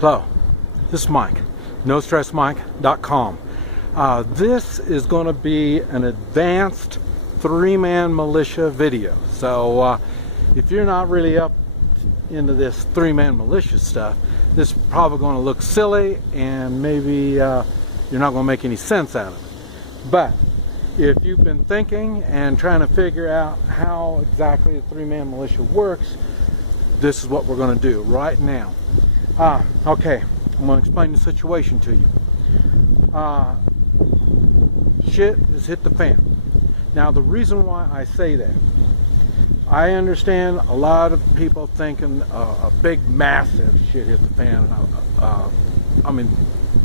Hello, this is Mike, NoStressMike.com. This is going to be an advanced three-man militia video. So if you're not really up into this three-man militia stuff, this is probably going to look silly and maybe you're not going to make any sense out of it. But if you've been thinking and trying to figure out how exactly a three-man militia works, this is what we're going to do right now. Okay, I'm going to explain the situation to you. Shit has hit the fan. Now, the reason why I say that, I understand a lot of people thinking a big, massive shit hit the fan. I mean,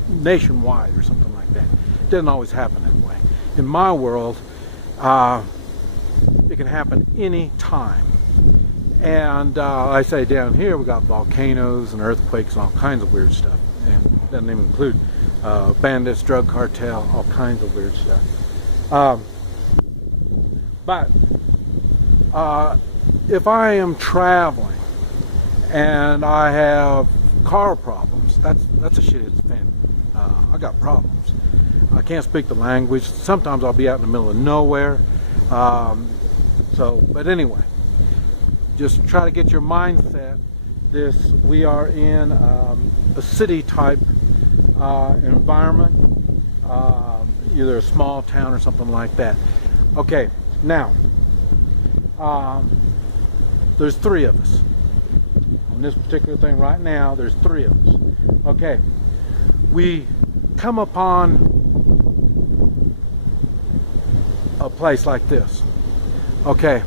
nationwide or something like that. It doesn't always happen that way. In my world, it can happen any time. And I say down here we got volcanoes and earthquakes and all kinds of weird stuff. And it doesn't even include bandits, drug cartel, all kinds of weird stuff. But if I am traveling and I have car problems, that's a shit hits the fan. I got problems. I can't speak the language. Sometimes I'll be out in the middle of nowhere. But anyway, just try to get your mindset. We are in a city type environment, either a small town or something like that. Okay, now there's three of us on this particular thing right now. There's three of us. Okay, we come upon a place like this. Okay,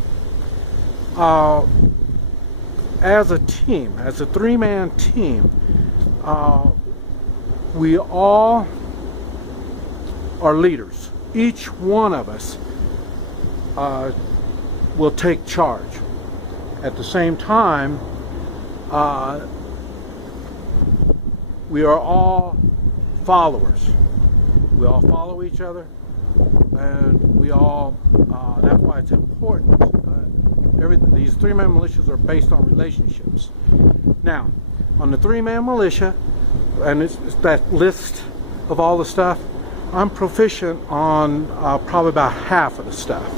as a team, as a three-man team, we all are leaders. Each one of us will take charge. At the same time, we are all followers. We all follow each other, and we all, that's why it's important. These three-man militias are based on relationships. Now, on the three-man militia, and it's that list of all the stuff, I'm proficient on probably about half of the stuff.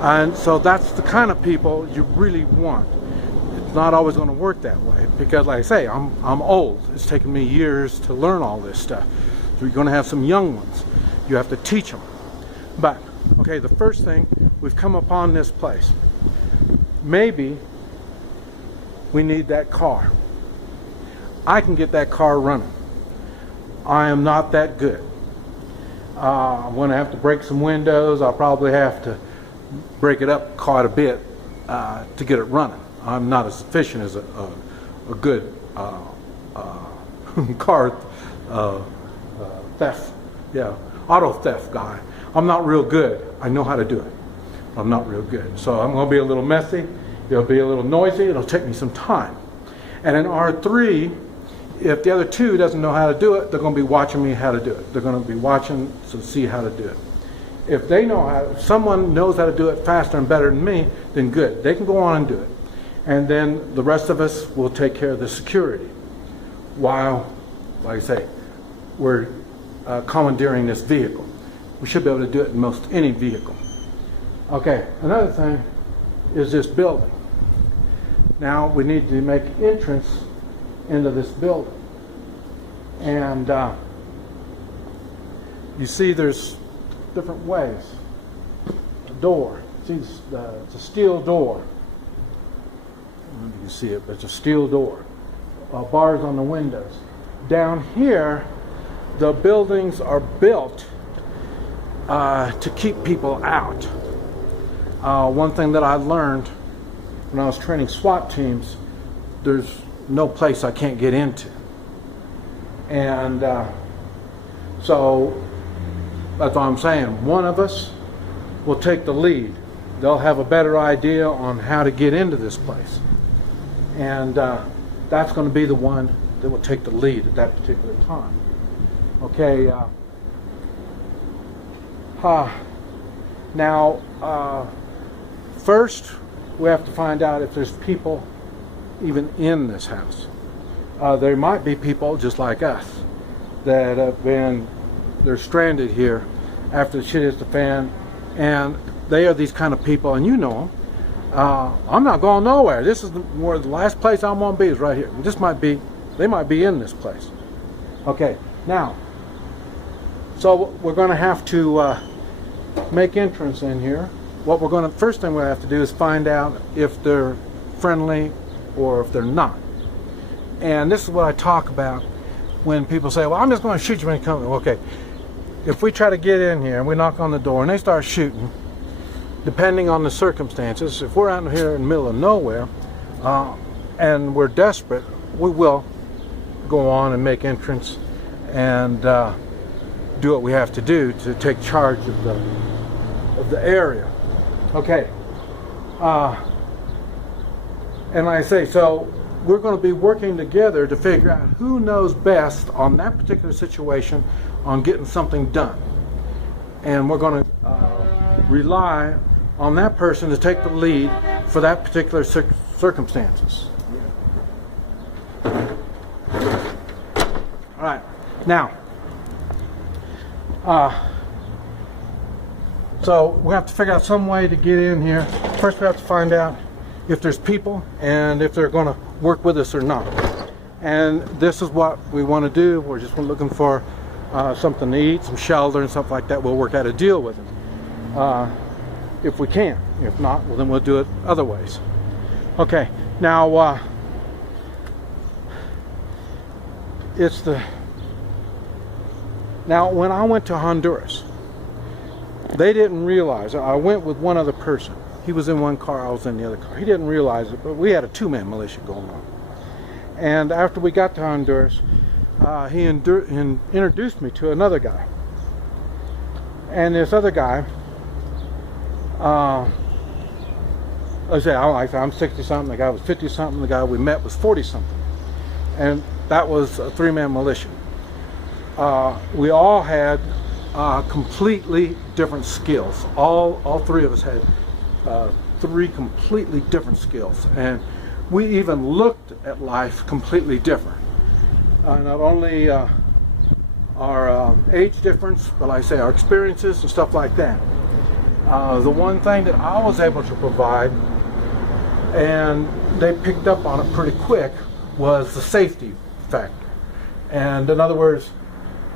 And so that's the kind of people you really want. It's not always going to work that way because, like I say, I'm old. It's taken me years to learn all this stuff. So you're going to have some young ones. You have to teach them. But, okay, the first thing, we've come upon this place. Maybe we need that car. I can get that car running. I am not that good. I'm going to have to break some windows. I'll probably have to break it up quite a bit to get it running. I'm not as efficient as a good car theft, auto theft guy. I'm not real good. I know how to do it. I'm not real good. So I'm going to be a little messy. It'll be a little noisy. It'll take me some time. And in R3, if the other two doesn't know how to do it, they're going to be watching me how to do it. They're going to be watching to see how to do it. If they know how, if someone knows how to do it faster and better than me, then good. They can go on and do it. And then the rest of us will take care of the security while, like I say, we're commandeering this vehicle. We should be able to do it in most any vehicle. Okay, another thing is this building. Now we need to make entrance into this building. And you see there's different ways. A door. See, it's a steel door. I don't know if you can see it, but it's a steel door. Bars on the windows. Down here, the buildings are built to keep people out. One thing that I learned when I was training SWAT teams, there's no place I can't get into. And so that's what I'm saying. One of us will take the lead. They'll have a better idea on how to get into this place. And that's going to be the one that will take the lead at that particular time. Okay. Now, first we have to find out if there's people even in this house. there might be people just like us that they're stranded here after the shit hits the fan, and they are these kind of people, and you know them. I'm not going nowhere. This is the last place I'm going to be is right here. They might be in this place. Okay, now, so we're going to have to make entrance in here. First thing we have to do is find out if they're friendly or if they're not. And this is what I talk about when people say, well, I'm just going to shoot you when you come. Okay, if we try to get in here and we knock on the door and they start shooting, depending on the circumstances, if we're out here in the middle of nowhere and we're desperate, we will go on and make entrance and do what we have to do to take charge of the area. Okay. And like I say, so we're going to be working together to figure out who knows best on that particular situation on getting something done. And we're going to rely on that person to take the lead for that particular circumstances. All right. Now, so we have to figure out some way to get in here. First, we have to find out if there's people and if they're going to work with us or not. And this is what we want to do. We're just looking for something to eat, some shelter and stuff like that. We'll work out a deal with it if we can. If not, well, then we'll do it other ways. Okay, now now when I went to Honduras, they didn't realize. I went with one other person. He was in one car, I was in the other car. He didn't realize it, but we had a two-man militia going on. And after we got to Honduras, he introduced me to another guy. And this other guy, I say I'm 60-something, the guy was 50-something, the guy we met was 40-something. And that was a three-man militia. We all had completely different skills. All three of us had three completely different skills, and we even looked at life completely different. Not only our age difference, but like I say, our experiences and stuff like that. The one thing that I was able to provide, and they picked up on it pretty quick, was the safety factor. And in other words,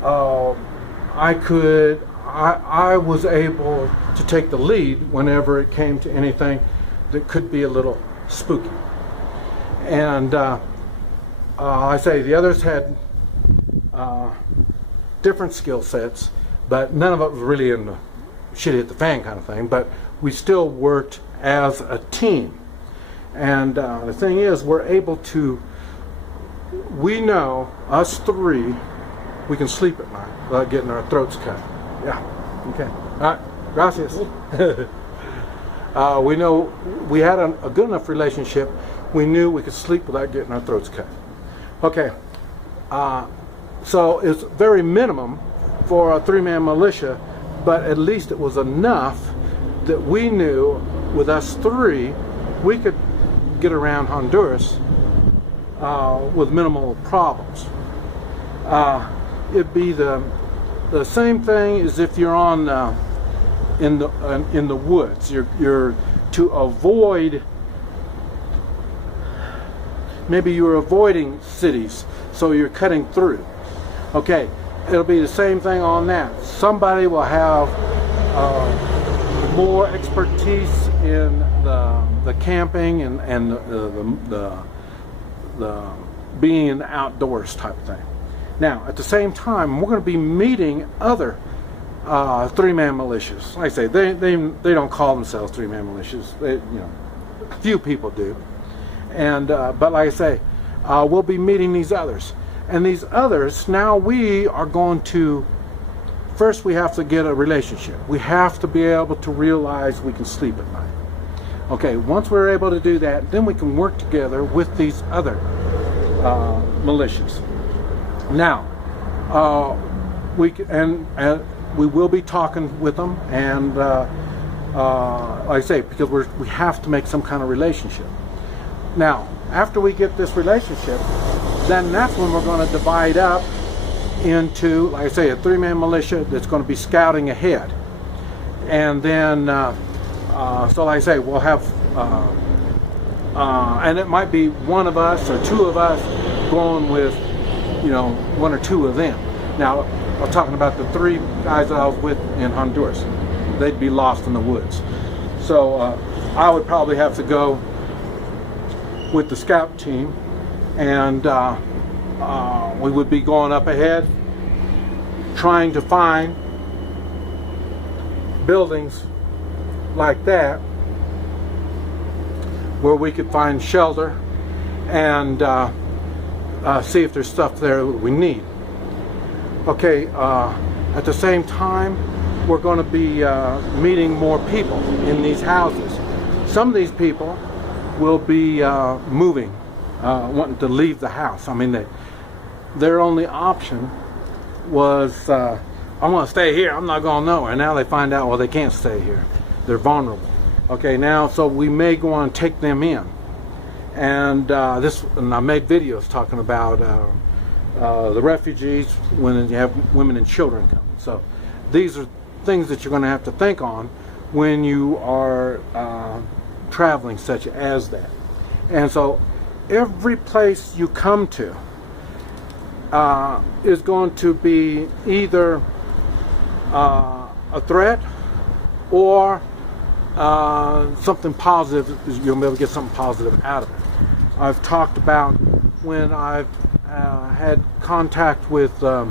I was able to take the lead whenever it came to anything that could be a little spooky. And I say the others had different skill sets, but none of it was really in the shit hit the fan kind of thing, but we still worked as a team. And the thing is, we're able to, we know, us three, we can sleep at night without getting our throats cut. Yeah, okay. All right, gracias. We know we had a good enough relationship. We knew we could sleep without getting our throats cut. Okay, so it's very minimum for a three-man militia, but at least it was enough that we knew with us three, we could get around Honduras with minimal problems. It'd be the same thing as if you're on in the woods. You're to avoid. Maybe you're avoiding cities, so you're cutting through. Okay, it'll be the same thing on that. Somebody will have more expertise in the camping and the being in the outdoors type of thing. Now, at the same time, we're going to be meeting other three-man militias. Like I say, they don't call themselves three-man militias. A few people do. And but like I say, we'll be meeting these others. And these others, now we are going to, first we have to get a relationship. We have to be able to realize we can sleep at night. Okay, once we're able to do that, then we can work together with these other militias. Now, we will be talking with them, and like I say, because we have to make some kind of relationship. Now, after we get this relationship, then that's when we're going to divide up into, like I say, a 3-man militia that's going to be scouting ahead. And then, so like I say, we'll have, and it might be one of us or 2 of us going with, 1 or 2 of them. Now, I'm talking about the 3 guys that I was with in Honduras. They'd be lost in the woods. So I would probably have to go with the scout team, and we would be going up ahead trying to find buildings like that where we could find shelter and see if there's stuff there that we need. Okay, at the same time, we're going to be meeting more people in these houses. Some of these people will be moving, wanting to leave the house. I mean, their only option was, I want to stay here, I'm not going nowhere. And now they find out, well, they can't stay here. They're vulnerable. Okay, now, so we may go on and take them in. And and I made videos talking about the refugees when you have women and children coming. So these are things that you're going to have to think on when you are traveling such as that. And so every place you come to is going to be either a threat or something positive. You'll be able to get something positive out of it. I've talked about when I've had contact with the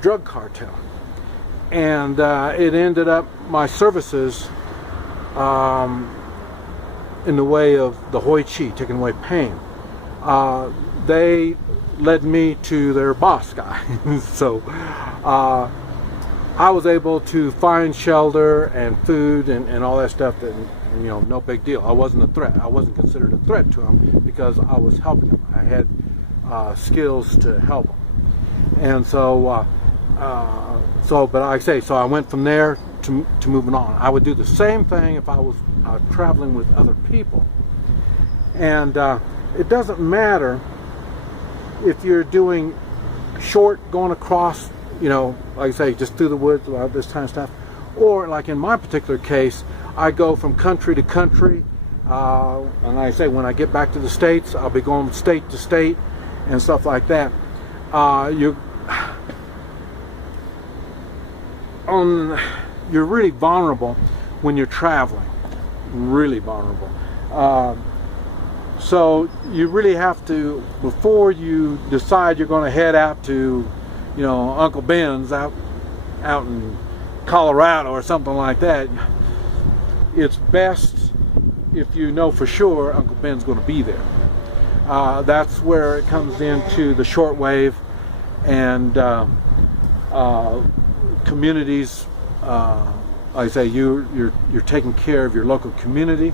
drug cartel, and it ended up my services in the way of the Hoi Chi, taking away pain. They led me to their boss guy. So I was able to find shelter and food and all that stuff, that, no big deal. I wasn't a threat. I wasn't considered a threat to them because I was helping them. I had skills to help them. And so, but like I say, so I went from there to moving on. I would do the same thing if I was traveling with other people. And it doesn't matter if you're doing short, going across, like I say, just through the woods, this kind of stuff, or like in my particular case, I go from country to country, and like I say, when I get back to the States, I'll be going state to state and stuff like that. You're really vulnerable when you're traveling, really vulnerable. So you really have to, before you decide you're going to head out to, Uncle Ben's out in Colorado or something like that, it's best if you know for sure Uncle Ben's going to be there. That's where it comes into the shortwave and communities. Like I say, you're taking care of your local community,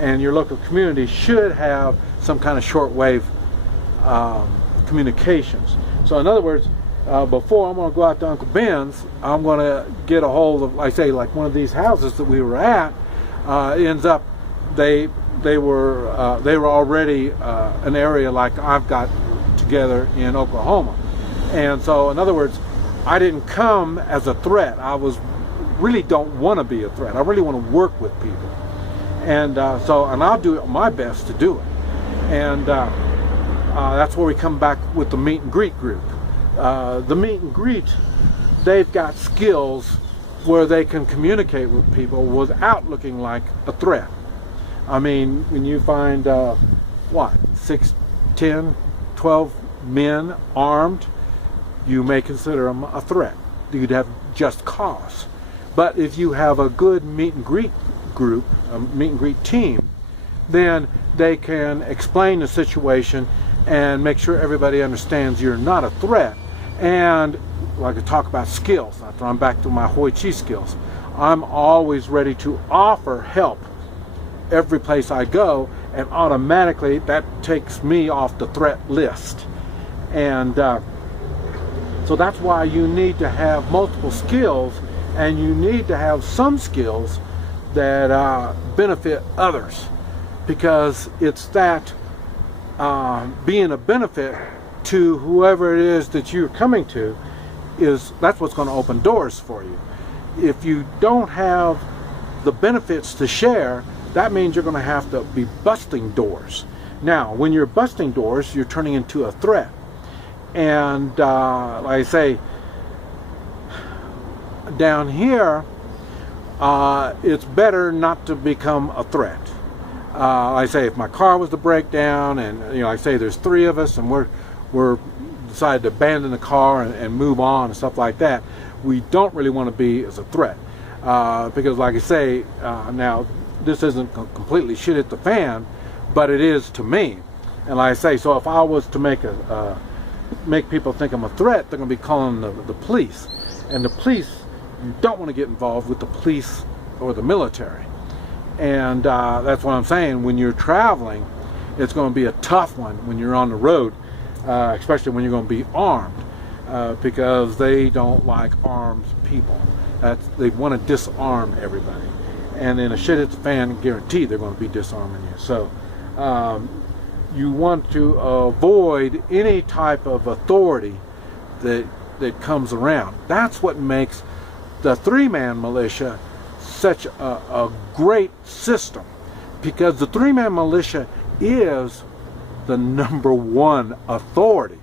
and your local community should have some kind of shortwave communications. So in other words, before I'm going to go out to Uncle Ben's, I'm going to get a hold of, like I say, like one of these houses that we were at. Ends up they were already an area like I've got together in Oklahoma. And so in other words, I didn't come as a threat. I really don't want to be a threat. I really want to work with people. And and I'll do my best to do it. And that's where we come back with the meet and greet group. The meet and greet, they've got skills where they can communicate with people without looking like a threat. I mean, when you find 6, 10, 12 men armed, you may consider them a threat. You'd have just cause. But if you have a good meet and greet group, a meet and greet team, then they can explain the situation and make sure everybody understands you're not a threat. And like I talk about skills, I'm back to my Hoi Chi skills. I'm always ready to offer help every place I go, and automatically that takes me off the threat list. And so that's why you need to have multiple skills, and you need to have some skills that benefit others, because it's that being a benefit to whoever it is that you're coming to, that's what's going to open doors for you. If you don't have the benefits to share, that means you're going to have to be busting doors. Now, when you're busting doors, you're turning into a threat. And like I say, down here, it's better not to become a threat. Like I say, if my car was to break down, and like I say, there's 3 of us, and we're decided to abandon the car and move on and stuff like that, we don't really want to be as a threat, because like I say, now this isn't completely shit at the fan, but it is to me. And like I say, so if I was to make people think I'm a threat, they're going to be calling the police. And the police, you don't want to get involved with the police or the military. And that's what I'm saying. When you're traveling, it's going to be a tough one when you're on the road, especially when you're going to be armed, because they don't like armed people. They want to disarm everybody. And in a shit hits the fan, guaranteed they're going to be disarming you. So you want to avoid any type of authority that comes around. That's what makes the 3-man militia such a great system, because the 3-man militia is the #1 authority.